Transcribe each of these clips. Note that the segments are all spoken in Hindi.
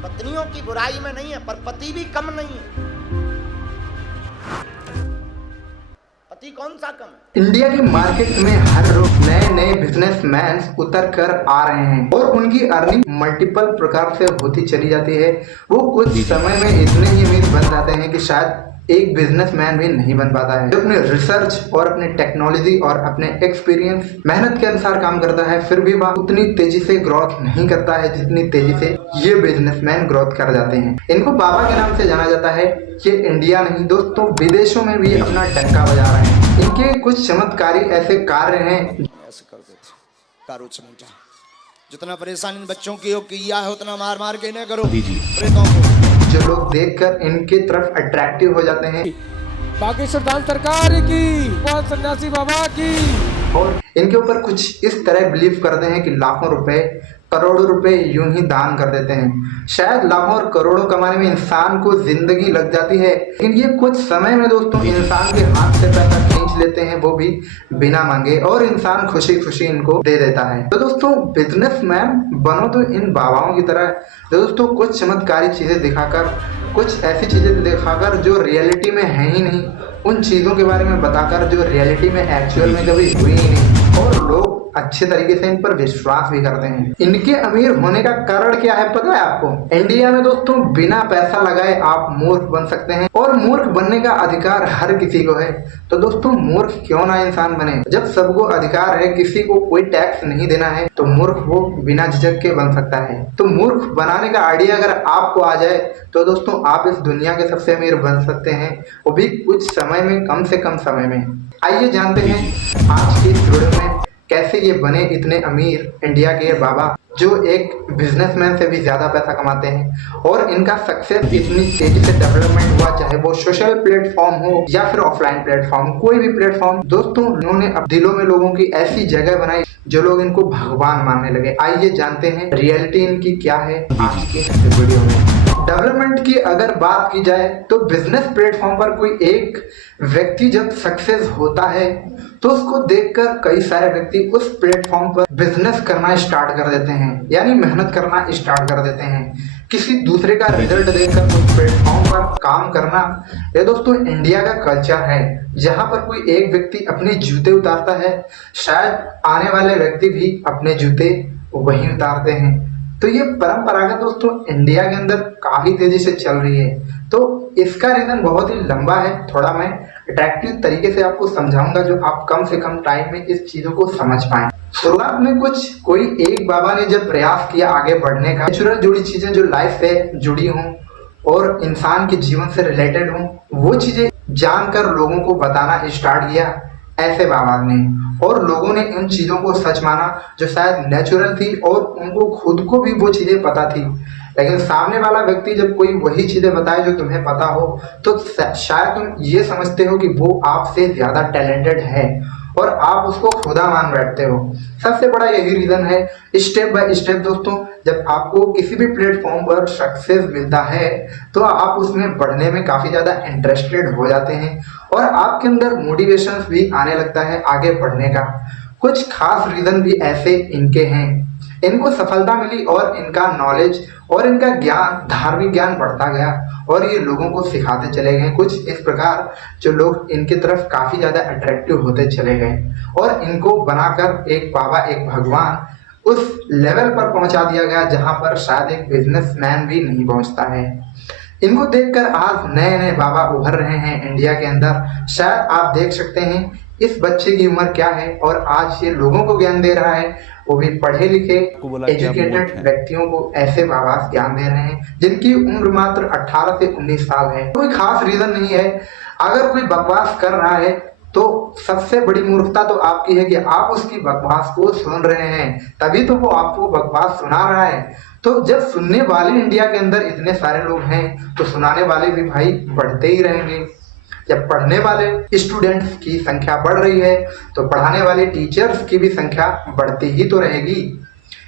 पत्नियों की बुराई में नहीं है, पर पति भी कम नहीं है। पति कौन सा कम है? इंडिया की मार्केट में हर रोज नए नए बिजनेसमैन उतर कर आ रहे हैं और उनकी अर्निंग मल्टीपल प्रकार से होती चली जाती है। वो कुछ समय में इतने ही अमीर बन जाते हैं कि शायद एक बिजनेसमैन भी नहीं बन पाता है। जो अपने रिसर्च और अपने टेक्नोलॉजी और अपने एक्सपीरियंस मेहनत के अनुसार काम करता है, फिर भी वह उतनी तेजी से ग्रोथ नहीं करता है जितनी तेजी से ये बिजनेसमैन ग्रोथ कर जाते हैं। इनको बाबा के नाम से जाना जाता है। ये इंडिया नहीं दोस्तों, विदेशों में भी अपना डंका बजा रहे हैं। इनके कुछ चमत्कारी ऐसे कार्य हैं। ऐसे कर देते कारो चमचा, जितना परेशान इन बच्चों की हो किया है उतना मार मार के न करो प्रेतों को। जो लोग देखकर इनके तरफ अट्रैक्टिव हो जाते हैं। बाकी सरदार सरकार की, सन्यासी बाबा की, और इनके ऊपर कुछ इस तरह बिलीव करते हैं कि लाखों रुपए करोड़ों रुपए यूं ही दान कर देते हैं। शायद लाखों और करोड़ों कमाने में इंसान को जिंदगी लग जाती है, लेकिन ये कुछ समय में दोस्तों इंसान के हाथ से पैसा खींच लेते हैं, वो भी बिना मांगे, और इंसान खुशी खुशी इनको दे देता है। तो दोस्तों बिजनेसमैन बनो तो इन बाबाओं की तरह। दोस्तों कुछ चमत्कारी चीजें दिखाकर, कुछ ऐसी चीजें दिखाकर जो रियलिटी में है ही नहीं, उन चीजों के बारे में बताकर जो रियलिटी में एक्चुअल में कभी हुई ही नहीं, और लोग अच्छे तरीके से इन पर विश्वास भी करते हैं। इनके अमीर होने का कारण क्या है पता है आपको? इंडिया में दोस्तों बिना पैसा लगाए आप मूर्ख बन सकते हैं, और मूर्ख बनने का अधिकार हर किसी को है। तो दोस्तों मूर्ख क्यों ना इंसान बने? जब सबको अधिकार है, किसी को कोई टैक्स नहीं देना है, तो मूर्ख वो बिना झिझक के बन सकता है। तो मूर्ख बनाने का आइडिया अगर आपको आ जाए तो दोस्तों आप इस दुनिया के सबसे अमीर बन सकते हैं, वो भी कुछ समय में, कम से कम समय में। आइए जानते हैं आज की इस वीडियो में कैसे ये बने इतने अमीर इंडिया के बाबा, जो एक बिजनेसमैन से भी ज्यादा पैसा कमाते हैं, और इनका सक्सेस इतनी तेजी से डेवलपमेंट हुआ, चाहे वो सोशल प्लेटफॉर्म हो या फिर ऑफलाइन प्लेटफॉर्म, कोई भी प्लेटफॉर्म। दोस्तों उन्होंने अब दिलों में लोगों की ऐसी जगह बनाई जो लोग इनको भगवान मानने लगे। आइए जानते हैं रियलिटी इनकी क्या है आज की इस वीडियो में। डेवलपमेंट की अगर बात की जाए तो बिजनेस प्लेटफॉर्म पर कोई एक व्यक्ति जब सक्सेस होता है तो उसको देखकर कई सारे व्यक्ति उस प्लेटफॉर्म पर बिजनेस करना स्टार्ट कर देते हैं, यानी मेहनत करना स्टार्ट कर देते हैं। किसी दूसरे का रिजल्ट देखकर उस प्लेटफॉर्म पर काम करना, ये दोस्तों इंडिया का कल्चर है, जहां पर कोई एक व्यक्ति अपने जूते उतारता है, शायद आने वाले व्यक्ति भी अपने जूते वहीं उतारते हैं। तो ये परंपरागत दोस्तों इंडिया के अंदर काफी तेजी से चल रही है। तो इसका रीजन बहुत ही लंबा है, थोड़ा मैं अट्रैक्टिव तरीके से आपको समझाऊंगा जो आप कम से कम टाइम में इस चीजों को समझ पाए। शुरुआत में कोई एक बाबा ने जब प्रयास किया आगे बढ़ने का, नेचुरल जुड़ी चीजें जो लाइफ से जुड़ी हों और इंसान के जीवन से रिलेटेड हों, वो चीजें जानकर लोगों को बताना स्टार्ट किया ऐसे बाबा ने, और लोगों ने उन चीजों को सच माना जो शायद नेचुरल थी और उनको खुद को भी वो चीजें पता थी। लेकिन सामने वाला व्यक्ति जब कोई वही चीजें बताए जो तुम्हें पता हो, तो शायद तुम ये समझते हो कि वो आपसे ज्यादा टैलेंटेड है और आप उसको खुदा मान बैठते हो। सबसे बड़ा यही रीजन है। स्टेप बाय स्टेप दोस्तों जब आपको किसी भी प्लेटफॉर्म पर सक्सेस मिलता है तो आप उसमें बढ़ने में काफी ज्यादा इंटरेस्टेड हो जाते हैं, और आपके अंदर मोटिवेशन भी आने लगता है आगे बढ़ने का। कुछ खास रीजन भी ऐसे इनके हैं। इनको सफलता मिली और इनका नॉलेज और इनका ज्ञान, धार्मिक ज्ञान बढ़ता गया, और ये लोगों को सिखाते चले गए कुछ इस प्रकार जो लोग इनकी तरफ काफी ज्यादा अट्रैक्टिव होते चले गए, और इनको बनाकर एक बाबा, एक भगवान उस लेवल पर पहुंचा दिया गया जहां पर शायद एक बिजनेसमैन भी नहीं पहुंचता है। इनको देखकर आज नए नए बाबा उभर रहे हैं इंडिया के अंदर। शायद आप देख सकते हैं इस बच्चे की उम्र क्या है, और आज ये लोगों को ज्ञान दे रहा है, वो भी पढ़े लिखे एजुकेटेड व्यक्तियों को ऐसे बाबा ज्ञान दे रहे हैं जिनकी उम्र मात्र 18 से 19 साल है। कोई खास रीजन नहीं है। अगर कोई बकवास कर रहा है तो सबसे बड़ी मूर्खता तो आपकी है कि आप उसकी बकवास को सुन रहे हैं, तभी तो वो आपको बकवास सुना रहा है। तो जब सुनने वाले इंडिया के अंदर इतने सारे लोग हैं तो सुनाने वाले भी भाई बढ़ते ही रहेंगे। जब पढ़ने वाले स्टूडेंट्स की संख्या बढ़ रही है तो पढ़ाने वाले टीचर्स की भी संख्या बढ़ती ही तो रहेगी।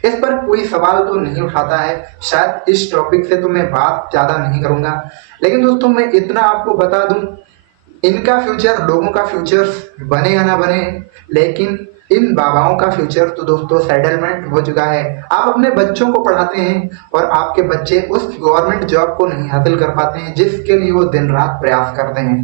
इस पर कोई सवाल तो नहीं उठाता है। शायद इस टॉपिक से तो मैं बात ज़्यादा नहीं करूँगा, लेकिन दोस्तों मैं इतना आपको बता दूं, इनका फ्यूचर, लोगों का फ्यूचर बने या ना बने, लेकिन इन बाबाओं का फ्यूचर तो दोस्तों सेटलमेंट हो चुका है। आप अपने बच्चों को पढ़ाते हैं और आपके बच्चे उस गवर्नमेंट जॉब को नहीं हासिल कर पाते हैं जिसके लिए वो दिन रात प्रयास करते हैं,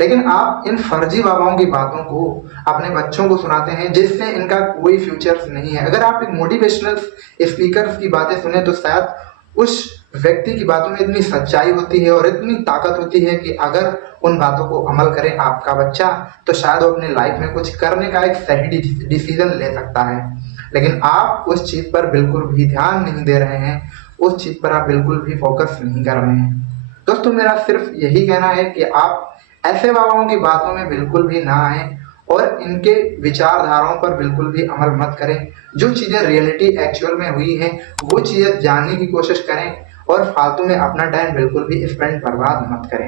लेकिन आप इन फर्जी बाबाओं की बातों को अपने बच्चों को सुनाते हैं जिससे इनका कोई फ्यूचर नहीं है। अगर आप एक मोटिवेशनल स्पीकर की बातें सुने तो शायद उस व्यक्ति की बातों में इतनी सच्चाई होती है और इतनी ताकत होती है कि अगर उन बातों को अमल करे आपका बच्चा तो शायद वो अपने लाइफ में कुछ करने का एक सही डिसीजन ले सकता है। लेकिन आप उस चीज पर बिल्कुल भी ध्यान नहीं दे रहे हैं, उस चीज पर आप बिल्कुल भी फोकस नहीं कर रहे हैं। दोस्तों मेरा सिर्फ यही कहना है कि आप ऐसे बाबाओं की बातों में बिल्कुल भी ना आए और इनके विचारधाराओं पर बिल्कुल भी अमल मत करें। जो चीज़ें रियलिटी एक्चुअल में हुई हैं वो चीज़ें जानने की कोशिश करें और फालतू में अपना टाइम बिल्कुल भी स्पेंड बर्बाद मत करें।